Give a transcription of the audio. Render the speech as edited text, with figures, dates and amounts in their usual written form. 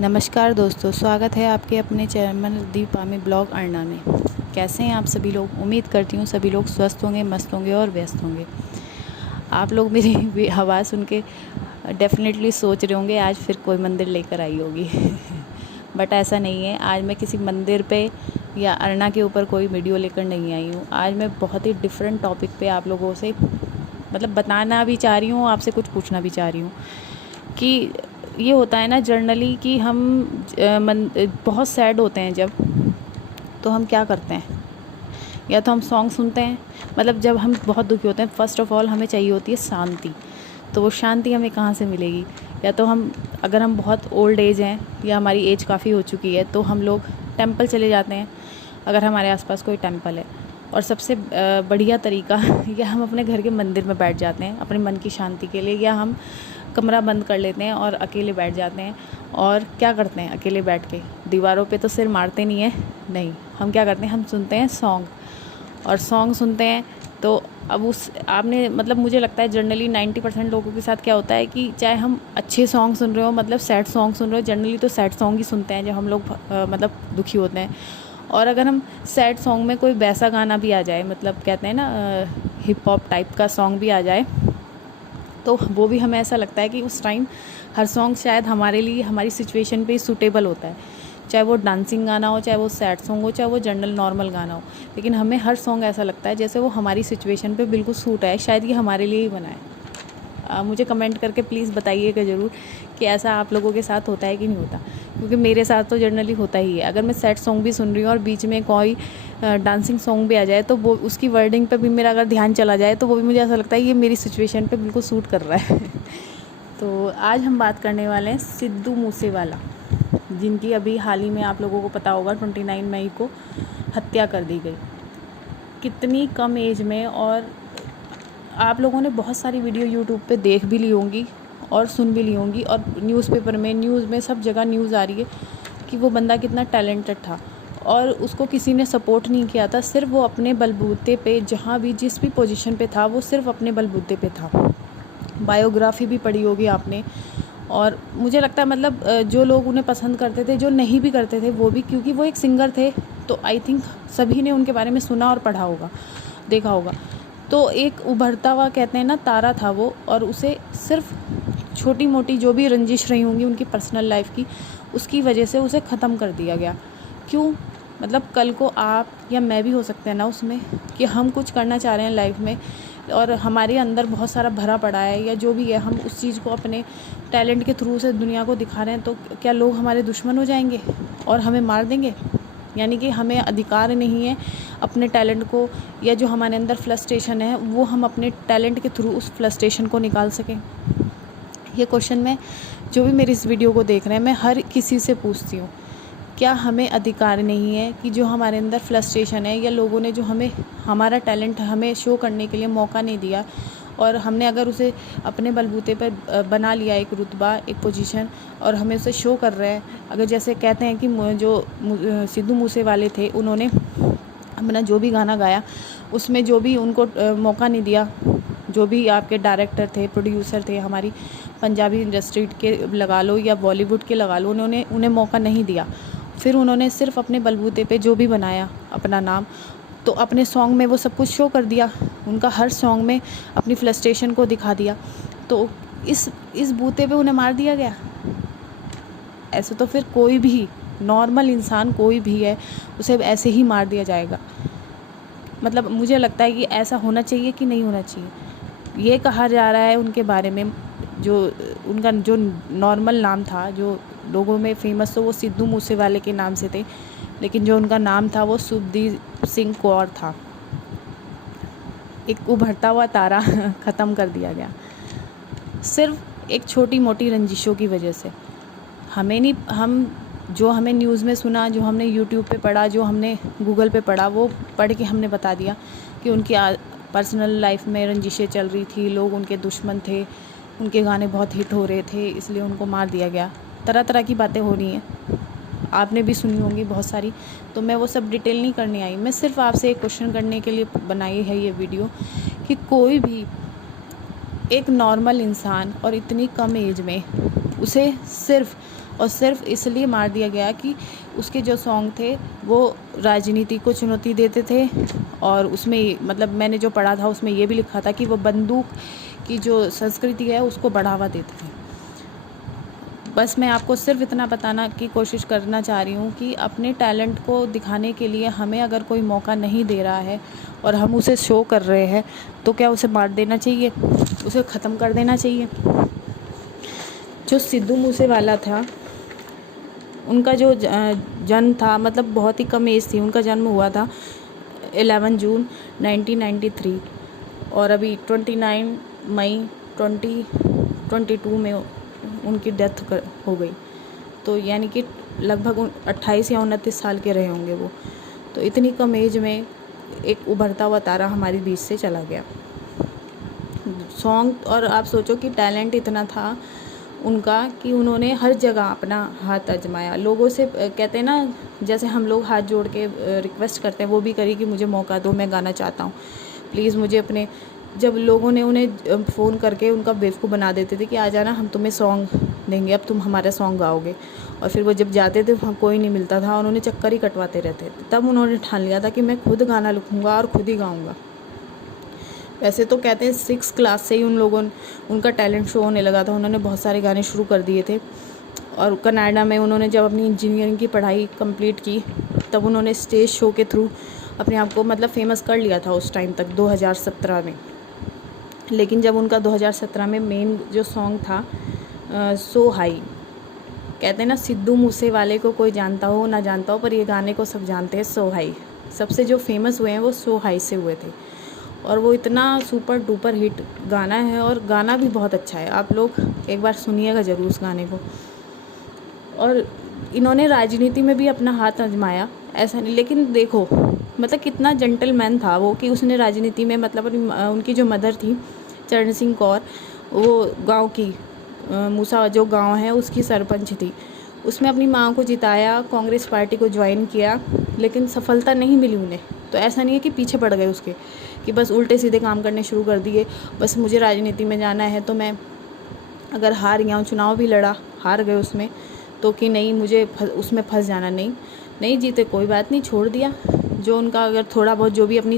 नमस्कार दोस्तों, स्वागत है आपके अपने चैनल दीपामी ब्लॉग अर्ना में। कैसे हैं आप सभी लोग? उम्मीद करती हूँ सभी लोग स्वस्थ होंगे, मस्त होंगे और व्यस्त होंगे। आप लोग मेरी आवाज़ सुन के डेफिनेटली सोच रहे होंगे आज फिर कोई मंदिर लेकर आई होगी। बट ऐसा नहीं है। आज मैं किसी मंदिर पे या अर्ना के ऊपर कोई वीडियो लेकर नहीं आई हूँ। आज मैं बहुत ही डिफरेंट टॉपिक पे आप लोगों से बताना भी चाह रही हूँ, आपसे कुछ पूछना भी चाह रही हूँ कि ये होता है ना जनरली कि हम बहुत सैड होते हैं जब, तो हम क्या करते हैं? या तो हम सॉन्ग सुनते हैं। जब हम बहुत दुखी होते हैं, फ़र्स्ट ऑफ़ ऑल हमें चाहिए होती है शांति। तो वो शांति हमें कहाँ से मिलेगी? या तो अगर हम बहुत ओल्ड एज हैं या हमारी एज काफ़ी हो चुकी है तो हम लोग टेंपल चले जाते हैं, अगर हमारे आसपास कोई टेंपल है। और सबसे बढ़िया तरीका या हम अपने घर के मंदिर में बैठ जाते हैं अपने मन की शांति के लिए, या हम कमरा बंद कर लेते हैं और अकेले बैठ जाते हैं। और क्या करते हैं अकेले बैठ के? दीवारों पे तो सिर मारते नहीं है, नहीं, हम क्या करते हैं, हम सुनते हैं सॉन्ग। और सॉन्ग सुनते हैं तो अब मुझे लगता है जनरली 90% लोगों के साथ क्या होता है कि चाहे हम अच्छे सॉन्ग सुन रहे हो, सैड सॉन्ग सुन रहे हो, जनरली तो सैड सॉन्ग ही सुनते हैं जब हम लोग दुखी होते हैं। और अगर हम सैड सॉन्ग में कोई वैसा गाना भी आ जाए, कहते हैं ना हिप हॉप टाइप का सॉन्ग भी आ जाए, तो वो भी हमें ऐसा लगता है कि उस टाइम हर सॉन्ग शायद हमारे लिए, हमारी सिचुएशन पे सूटेबल होता है। चाहे वो डांसिंग गाना हो, चाहे वो सैड सॉन्ग हो, चाहे वो जनरल नॉर्मल गाना हो, लेकिन हमें हर सॉन्ग ऐसा लगता है जैसे वो हमारी सिचुएशन पे बिल्कुल सूट है, शायद ये हमारे लिए ही बना है। मुझे कमेंट करके प्लीज़ बताइएगा ज़रूर कि ऐसा आप लोगों के साथ होता है कि नहीं होता, क्योंकि मेरे साथ तो जनरली होता ही है। अगर मैं सैड सॉन्ग भी सुन रही हूँ और बीच में कोई डांसिंग सॉन्ग भी आ जाए तो वो उसकी वर्डिंग पे भी मेरा अगर ध्यान चला जाए तो वो भी मुझे ऐसा लगता है ये मेरी सिचुएशन पे बिल्कुल सूट कर रहा है। तो आज हम बात करने वाले हैं सिद्धू मूसेवाला, जिनकी अभी हाल ही में आप लोगों को पता होगा 29 मई को हत्या कर दी गई। कितनी कम एज में, और आप लोगों ने बहुत सारी वीडियो यूट्यूब पे देख भी ली होंगी और सुन भी ली होंगी, और न्यूज़पेपर में, न्यूज़ में, सब जगह न्यूज़ आ रही है कि वो बंदा कितना टैलेंटेड था और उसको किसी ने सपोर्ट नहीं किया था। सिर्फ वो अपने बलबूते पे, जहाँ भी जिस भी पोजीशन पे था, वो सिर्फ अपने बलबूते पे था। बायोग्राफी भी पढ़ी होगी आपने। और मुझे लगता है जो लोग उन्हें पसंद करते थे, जो नहीं भी करते थे, वो भी, क्योंकि वो एक सिंगर थे, तो आई थिंक सभी ने उनके बारे में सुना और पढ़ा होगा, देखा होगा। तो एक उभरता हुआ, कहते हैं ना, तारा था वो, और उसे सिर्फ छोटी मोटी जो भी रंजिश रही होंगी उनकी पर्सनल लाइफ की, उसकी वजह से उसे ख़त्म कर दिया गया। क्यों? कल को आप या मैं भी हो सकते हैं ना उसमें, कि हम कुछ करना चाह रहे हैं लाइफ में और हमारे अंदर बहुत सारा भरा पड़ा है या जो भी है, हम उस चीज़ को अपने टैलेंट के थ्रू से दुनिया को दिखा रहे हैं, तो क्या लोग हमारे दुश्मन हो जाएंगे और हमें मार देंगे? यानी कि हमें अधिकार नहीं है अपने टैलेंट को, या जो हमारे अंदर फ्रस्ट्रेशन है वो हम अपने टैलेंट के थ्रू उस फ्रस्ट्रेशन को निकाल सकें। ये क्वेश्चन मैं, जो भी मेरी इस वीडियो को देख रहे हैं, मैं हर किसी से पूछती हूँ। क्या हमें अधिकार नहीं है कि जो हमारे अंदर फ्रस्ट्रेशन है, या लोगों ने जो हमारा टैलेंट हमें शो करने के लिए मौका नहीं दिया, और हमने अगर उसे अपने बलबूते पर बना लिया, एक रुतबा, एक पोजीशन, और हमें उसे शो कर रहे हैं। अगर जैसे कहते हैं कि जो सिद्धू मूसेवाले थे, उन्होंने अपना जो भी गाना गाया उसमें जो भी उनको मौका नहीं दिया, जो भी आपके डायरेक्टर थे, प्रोड्यूसर थे, हमारी पंजाबी इंडस्ट्री के लगा लो या बॉलीवुड के लगा लो, उन्हें मौका नहीं दिया। फिर उन्होंने सिर्फ अपने बलबूते पे जो भी बनाया अपना नाम, तो अपने सॉन्ग में वो सब कुछ शो कर दिया। उनका हर सॉन्ग में अपनी फ्रस्ट्रेशन को दिखा दिया। तो इस बूते पे उन्हें मार दिया गया। ऐसे तो फिर कोई भी नॉर्मल इंसान, कोई भी है, उसे ऐसे ही मार दिया जाएगा। मुझे लगता है कि ऐसा होना चाहिए कि नहीं होना चाहिए। ये कहा जा रहा है उनके बारे में, जो उनका जो नॉर्मल नाम था, जो लोगों में फेमस, तो वो सिद्धू मूसेवाले के नाम से थे, लेकिन जो उनका नाम था वो शुभदीप सिंह कौर था। एक उभरता हुआ तारा ख़त्म कर दिया गया सिर्फ एक छोटी मोटी रंजिशों की वजह से। जो हमें न्यूज़ में सुना, जो हमने यूट्यूब पे पढ़ा, जो हमने गूगल पे पढ़ा, वो पढ़ के हमने बता दिया कि उनकी पर्सनल लाइफ में रंजिशें चल रही थी, लोग उनके दुश्मन थे, उनके गाने बहुत हिट हो रहे थे, इसलिए उनको मार दिया गया। तरह तरह की बातें हो रही हैं, आपने भी सुनी होंगी बहुत सारी, तो मैं वो सब डिटेल नहीं करने आई। मैं सिर्फ आपसे एक क्वेश्चन करने के लिए बनाई है ये वीडियो, कि कोई भी एक नॉर्मल इंसान, और इतनी कम एज में, उसे सिर्फ और सिर्फ इसलिए मार दिया गया कि उसके जो सॉन्ग थे वो राजनीति को चुनौती देते थे। और उसमें मतलब मैंने जो पढ़ा था उसमें ये भी लिखा था कि वो बंदूक की जो संस्कृति है उसको बढ़ावा देते थे। बस मैं आपको सिर्फ इतना बताना की कोशिश करना चाह रही हूँ कि अपने टैलेंट को दिखाने के लिए हमें अगर कोई मौका नहीं दे रहा है और हम उसे शो कर रहे हैं तो क्या उसे मार देना चाहिए, उसे ख़त्म कर देना चाहिए। जो सिद्धू मूसेवाला था उनका जो जन्म था मतलब बहुत ही कम एज थी, उनका जन्म हुआ था 11 जून 1993 और अभी 29 मई 2022 में उनकी डेथ हो गई। तो यानी कि लगभग 28 या 29 साल के रहे होंगे वो। तो इतनी कम एज में एक उभरता हुआ तारा हमारे बीच से चला गया। सॉन्ग और आप सोचो कि टैलेंट इतना था उनका कि उन्होंने हर जगह अपना हाथ आजमाया। लोगों से कहते हैं ना, जैसे हम लोग हाथ जोड़ के रिक्वेस्ट करते हैं, वो भी करी कि मुझे मौका दो, मैं गाना चाहता हूँ प्लीज़ मुझे अपने। जब लोगों ने उन्हें फ़ोन करके उनका बेवकूफ़ बना देते थे कि आ जाना हम तुम्हें सॉन्ग देंगे, अब तुम हमारा सॉन्ग गाओगे, और फिर वो जब जाते थे वहाँ कोई नहीं मिलता था और उन्हें चक्कर ही कटवाते रहते थे। तब उन्होंने ठान लिया था कि मैं खुद गाना लिखूँगा और खुद ही गाऊँगा। वैसे तो कहते हैं 6 क्लास से ही उनका टैलेंट शो होने लगा था। उन्होंने बहुत सारे गाने शुरू कर दिए थे और कनाडा में उन्होंने जब अपनी इंजीनियरिंग की पढ़ाई कंप्लीट की तब उन्होंने स्टेज शो के थ्रू अपने आप को मतलब फेमस कर लिया था उस टाइम तक 2017 में। लेकिन जब उनका 2017 में मेन जो सॉन्ग था सो हाई, कहते हैं ना सिद्धू मूसेवाले को कोई जानता हो ना जानता हो पर ये गाने को सब जानते हैं। सो हाई सबसे जो फेमस हुए हैं वो सो हाई से हुए थे और वो इतना सुपर डुपर हिट गाना है और गाना भी बहुत अच्छा है। आप लोग एक बार सुनिएगा ज़रूर उस गाने को। और इन्होंने राजनीति में भी अपना हाथ आजमाया, ऐसा नहीं, लेकिन देखो मतलब कितना जेंटलमैन था वो कि उसने राजनीति में मतलब उनकी जो मदर थी चरण सिंह कौर, वो गांव की मूसा जो गांव है उसकी सरपंच थी, उसमें अपनी माँ को जिताया, कांग्रेस पार्टी को ज्वाइन किया, लेकिन सफलता नहीं मिली उन्हें। तो ऐसा नहीं है कि पीछे पड़ गए उसके कि बस उल्टे सीधे काम करने शुरू कर दिए, बस मुझे राजनीति में जाना है तो मैं अगर हार गया हूँ, चुनाव भी लड़ा हार गए उसमें, तो कि नहीं मुझे उसमें फंस जाना, नहीं जीते कोई बात नहीं, छोड़ दिया। जो उनका अगर थोड़ा बहुत जो भी अपनी